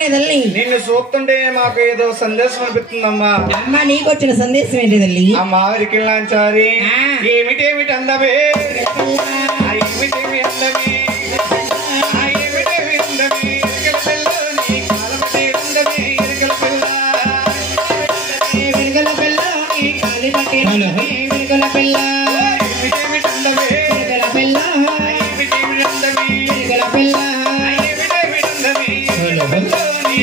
నిన్ను చూస్తుంటే మాకు ఏదో సందేశం అనిపిస్తుందమ్మా. అమ్మా నీకు వచ్చిన సందేశం ఏంటి తల్లి? అమ్మా విరికిల్లాంచారి ఏమిటేమిటి అందవే ఏమిటేమి అందవే ఏమిటేమి అందవే ఇరకల పిల్ల నీ కాలమటే అందవే ఇరకల పిల్ల విరగల పిల్ల నీ కాలిమటే విరగల పిల్ల ఏమిటేమిటి అందవే విరగల పిల్ల ఏమిటేమి అందవే విరగల పిల్ల ఏమిటేమి అందవే ఇరకల పిల్ల నీ